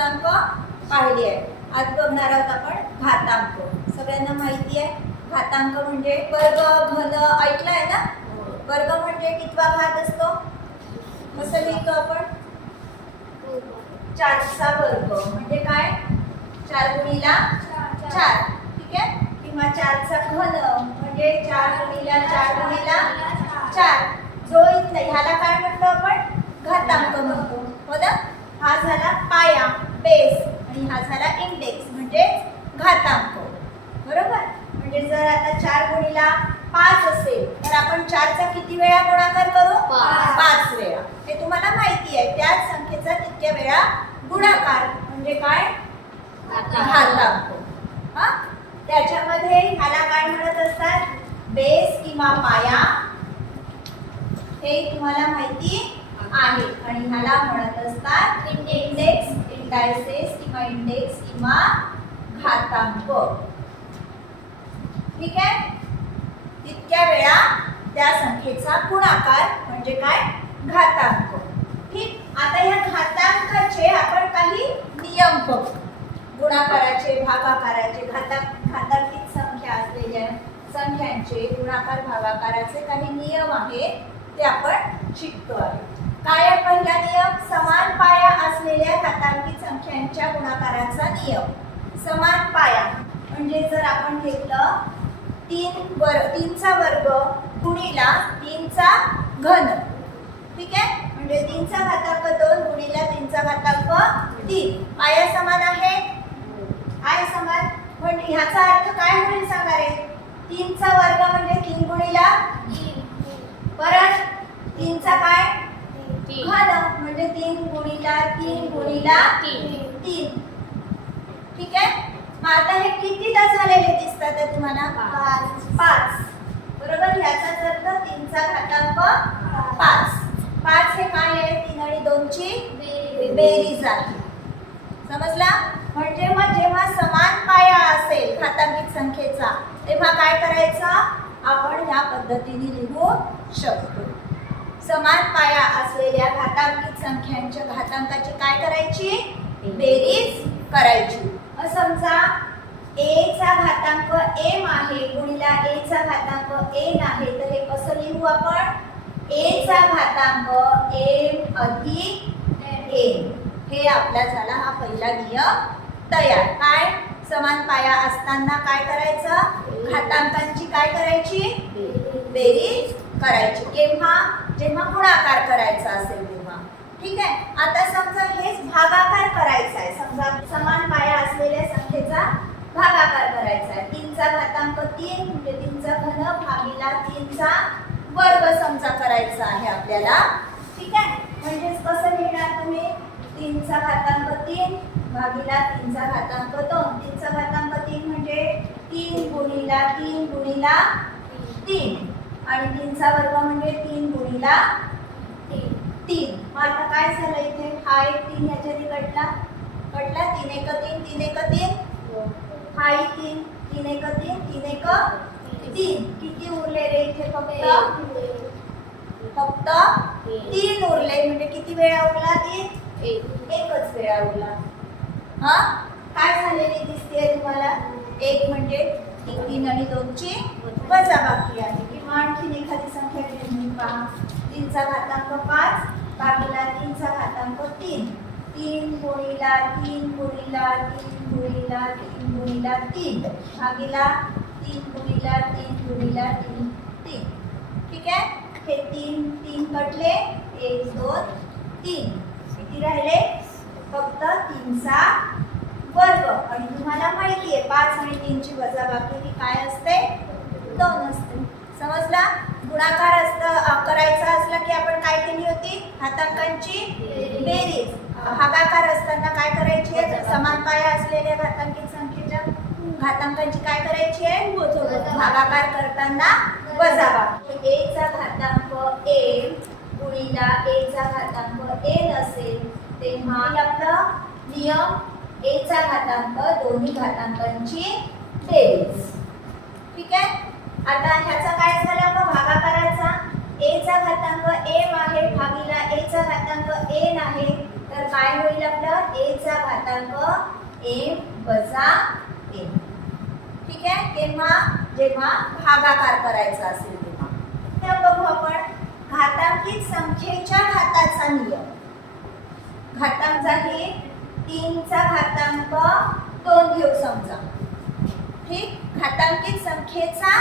पूर्णांक पाहिली आहे. आज बघणार आहोत आपण घातांक. सगळ्यांना माहिती आहे घातांक म्हणजे वर्ग घन ऐकलाय ना. वर्ग म्हणजे कितवा घात असतो, कसं लिहितो आपण, 4चा वर्ग म्हणजे काय, 4 गुणिला 4, ठीक आहे. किंवा 4चा घन म्हणजे 4 गुणिला 4 गुणिला 4. जो ह्याला काय म्हणतो आपण, घातांक म्हणतो, हो ना. हा झाला पाया, बेस, आणि हा झाला इंडेक्स म्हणजे घातांक, बरोबर. म्हणजे जर आता 4 गुणिला 5 असेल तर आपण 4चा किती वेळा गुणाकार करू, 5 वेळा. हे तुम्हाला माहिती आहे. त्याच संख्येचा तितक्या वेळा गुणाकार म्हणजे काय, घातांक. हा, त्याच्यामध्ये ह्याला काय म्हणत असतात, बेस किंवा पाया, हे तुम्हाला माहिती आहे. आणि ह्याला म्हणत असतात इंडेक्स, इंडायसेस किंवा इंडेक्स किंवा घातांक, ठीक आहे. तितक्या वेळा त्या संख्येचा गुणाकार म्हणजे काय, घातांक. ठीक. आता या घातांकाचे आपण काही नियम बघू. गुणाकाराचे, भागाकाराचे, घातांकित संख्या असलेल्या संख्यांचे गुणाकार भागाकाराचे काही नियम आहेत, ते आपण शिकतो आहे. काय आहे पहिला नियम, समान पाया असलेल्या घातांकित संख्यांच्या गुणाकाराचा नियम. समान पाया म्हणजे जर आपण घेतलं 3चा वर्ग गुणिला 3चा घन, ठीक आहे. म्हणजे 3चा घातांक 2 गुणिला 3चा घातांक 3. पाया समान आहे, आहे समान. म्हणजे ह्याचा अर्थ काय होईल सांगा रे. 3चा वर्ग म्हणजे 3 गुणिला 3, परत 3चा काय, घन म्हणजे 3 गुणिला 3 गुणिला 3, ठीक आहे. आता हे कितीदा झालेले दिसतात आहे तुम्हाला, 5, बरोबर. ह्याचाच अर्थ 3चा घातांक 5. 5 हे काय आहे, 3 आणि 2 ची बेरीज आहे, समजला. म्हणजे मग जेव्हा समान पाया असेल घातांकित संख्येचा तेव्हा काय करायचं, आपण ह्या पद्धतीने लिहू शकतो. समान पाया असलेल्या घातांकित संख्यांच्या घातांकाची काय करायची, बेरीज करायची. समजा a चा घातांक m आहे गुणिला a चा घातांक n आहे, तर हे कसं लिहू आपण, a चा घातांक m अधिक n. हे आपला झाला हा पहिला नियम तयार. काय, समान पाया असताना काय करायचं, घातांकांची काय करायची, बेरीज करायची. केव्हा, जेव्हा गुणाकार करायचा असेल तेव्हा, ठीक आहे. आता समजा हेच भागाकार करायचा आहे. समजा समान पाया असलेल्या संख्येचा भागाकार करायचा आहे. 3चा घातांक 3 म्हणजे 3चा घन भागिला 3चा वर्ग समजा करायचा आहे आपल्याला, ठीक आहे. म्हणजे कसं लिहिणार तुम्ही, 3चा घातांक 3 भागिला 3चा घातांक 2. 3चा घातांक 3 म्हणजे 3 गुणिला 3 गुणिला 3, आणि 3चा वर्ग म्हणजे 3 गुणिला 3. मग आता काय झालं इथे, हा एक 3 ह्याच्याने कटला, 3 एक 3, 3 एक 3, हा एक 3, 3 एक 3, 3 एक 3. किती उरले रे इथे, फक्त 3 उरले. म्हणजे किती वेळा उरला, 3, एकच वेळा उरला. हा, काय झालेली दिसते तुम्हाला, 1 म्हणजे 3 आणि 2 ची वजाबाकी आहे. किंवा आणखीन एखादी संख्या घेऊन पहा, 3चा घातांक 5 भागिला 3चा घातांक 3. 3 गुणिला 3 गुणिला 3 गुणिला 3 गुणिला 3 भागिला 3 गुणिला 3 गुणिला 3, 3, ठीक आहे. हे 3 कटले, 1 2 3, किती राहिले, फक्त 3चा वर्ग. आणि तुम्हाला माहिती आहे 5 आणि 3 ची वजाबाकी ही काय असते, 2 असते, समजला. गुणाकार करायचा असला की आपण काय केली होती, घातांकांची बेरीज. भागाकार असताना काय करायची आहे, समान पाया असलेल्या घातांकित संख्येच्या घातांकांची काय करायची आहे, भागाकार करताना वजाबाकी. a चा घातांक m गुणिला a चा घातांक n असेल तेव्हा आपला नियम a चा घातांक दोन्ही घातांकांची बेरीज, ठीक आहे. आता ह्याचा काय झाला, मग भागाकाराचा. a चा घातांक m आहे भागिला a चा घातांक n आहे, तर काय होईल आपलं, a चा घातांक घातांक m वजा n. ठीक आहे. जेव्हा भागाकार करायचा असेल तेव्हा. तर बघू आपण घातांकित संख्येच्या घाताचा नियम. घातांक आहे 3 चा घातांक 2 घेऊ समजा. ठीक. घातांकित संख्येचा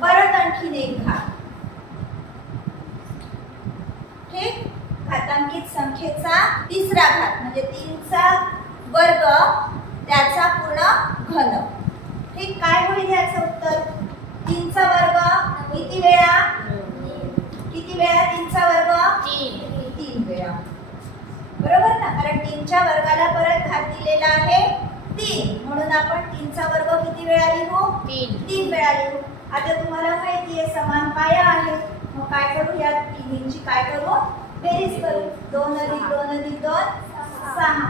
परत आणखीन एक घात. ठीक. घातांकित संख्येचा तिसरा घात म्हणजे 3 चा वर्ग त्याचा पूर्ण घन. ठीक. काय होईल याचं उत्तर? 3 चा वर्ग किती वेळा? 3 चा वर्ग? 3 वेळा. बरोबर ना? कारण 3 च्या वर्गाला परत घात दिलेला आहे 3, म्हणून आपण 3 चा वर्ग किती वेळा लिहू? 3 वेळा लिहू. आता तुम्हाला माहिती आहे समान पाया आहे. मग काय करू? या तिन्हींची काय करू? बेरीज करू. 2 अधिक 2 अधिक 2 6.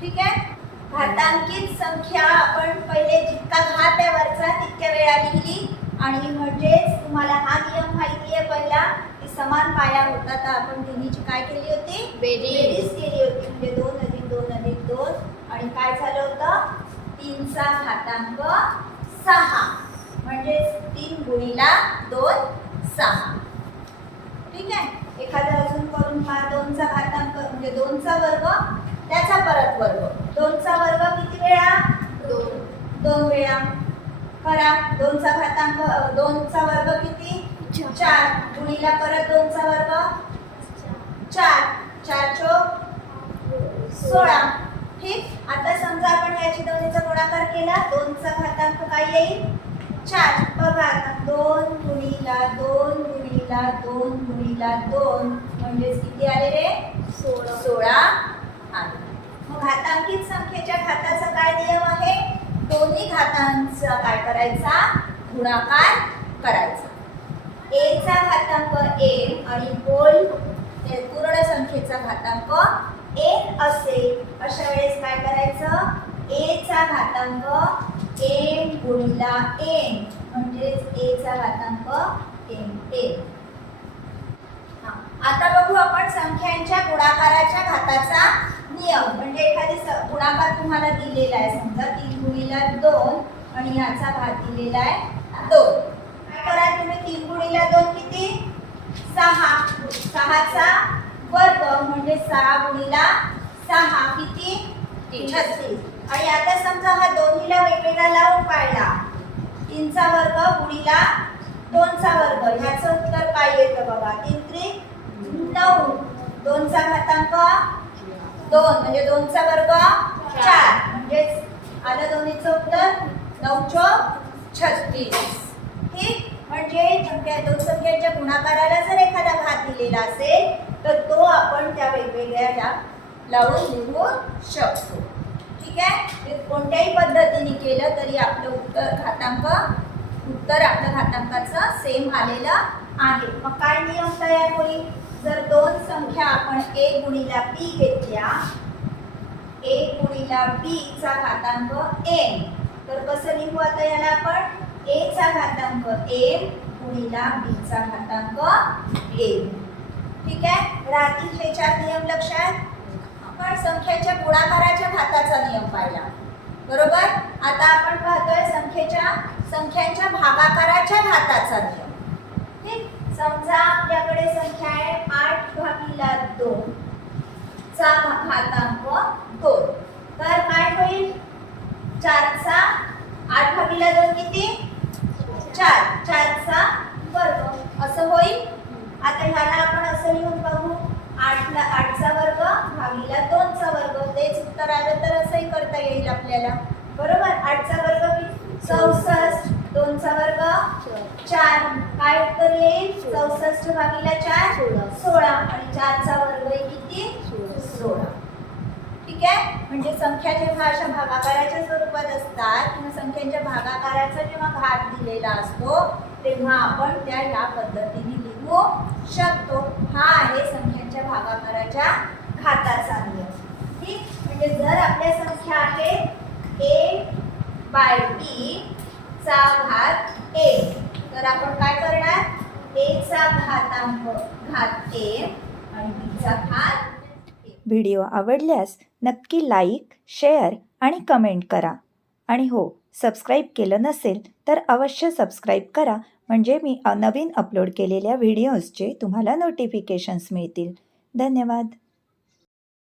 ठीक आहे. घातांकित संख्या आपण पहिले जितका घात आहे वरचा तितक्या वेळा लिहिली आणि म्हणजेच तुम्हाला हा नियम माहिती आहे पहिला की समान पाया होता तर आपण तिन्हीची काय केली होती? बेरीज केली होती. म्हणजे 2 अधिक 2 अधिक 2 आणि काय झालं होतं? 3 चा घातांक 6 म्हणजे 3 गुणिला 2 6. ठीक आहे. एखादा अजून करून पहा. 2 चा घातांक म्हणजे 2 चा वर्ग त्याचा परत वर्ग. 2 चा वर्ग किती वेळा? 2 वेळा. करा. 2 चा घातांक 2 चा वर्ग किती? 4 गुणिला परत 2 चा वर्ग 4. 4 चोक 16. ठीक. आता समजा आपण याची दोन्हीचा गुणाकार केला. 2 चा घातांक काय येईल? 4. बघा आता 2 गुणिला 2 गुणिला 2 गुणिला 2 म्हणजे किती आले रे? 16 आले. मग घातांकित संख्येच्या घाताचा काय नियम आहे? दोन्ही घातांचा काय करायचा? गुणाकार करायचा. a चा घातांक m आणि होल पूर्ण संख्येचा घातांक n असेल अशा वेळेस काय करायचं? a चा घातांक m गुणिला n म्हणजेच a चा घातांक m. आता बघू आपण संख्यांच्या गुणाकाराच्या घाताचा नियम. म्हणजे एखादी गुणाकार तुम्हाला दिलेला आहे समजा 3 गुणिला 2 आणि याचा घात दिलेला आहे 2. काय करा तुम्ही? 3 गुणिला 2 किती? 6. 6 चा वर्ग म्हणजे 6 गुणिला 6 किती? 36. आणि आता समजा हा दोन्हीला वेगवेगळा लावून पाहिला. 3 चा वर्ग गुणिला 2 चा वर्ग ह्याचं उत्तर काय येतं बघा? 3 त्रिक 9. 2 चा घातांक 2 म्हणजे 2 चा वर्ग 4 म्हणजेच आलं दोन्हीचं उत्तर 9 चोक 36. ठीक. म्हणजे दोन संख्यांच्या गुणाकाराला जर एखादा घात दिलेला असेल तर तो आपण त्या वेगवेगळ्या लावून लिहू शकतो. ठीक आहे. कोणत्याही पद्धतीने केलं तरी आपलं उत्तर आपल्या घातांकाचं सेम आलेलं आहे. मग काय नियम तयार होईल? जर दोन संख्या आपण a गुणिला b घेतल्या, a गुणिला b चा घातांक m, तर कसं लिहू आता याला आपण? a चा घातांक m गुणिला b चा घातांक m. ठीक आहे. राहतील हे 4 नियम लक्षात. आपण संख्येच्या गुणाकाराच्या घाताचा नियम पाहिला. बरोबर. आता आपण पाहतोय संख्यांच्या भागाकाराच्या घाताचा नियम. ठीक. समजा आपल्याकडे संख्या आहे 8/2 चा घातांक 2. तर काय होईल? 4 चा 8/2 किती? 4. 4 चा वर्ग असं होईल. आता ह्याला आपण असं लिहून बघू. 8 चा वर्ग भागिले 2 चा वर्ग. तेच उत्तर आलं तर असंही करता येईल आपल्याला. बरोबर. 8 चा वर्ग 64. 2 चा वर्ग 4. काय उत्तर येईल? 64 भागिले 4 16 आणि 4 चा वर्ग किती? 16. ठीक आहे. म्हणजे संख्या जेव्हा अशा भागाकाराच्या स्वरूपात असतात किंवा संख्यांच्या भागाकाराचा जेव्हा घात दिलेला असतो तेव्हा आपण त्या ह्या पद्धतीने लिहू शकतो. हा आहे संख्यांच्या भागाकाराच्या घाताचा नियम. ठीक. म्हणजे जर आपल्या संख्या आहेत a/b चा घात a, तर आपण काय करणार? a चा घातांक घात a आणि b चा घात a. व्हिडिओ आवडल्यास नक्की लाईक, शेअर आणि कमेंट करा. आणि हो, सबस्क्राईब केलं नसेल तर अवश्य सबस्क्राईब करा, म्हणजे मी नवीन अपलोड केलेल्या व्हिडिओजचे तुम्हाला नोटिफिकेशन्स मिळतील. धन्यवाद.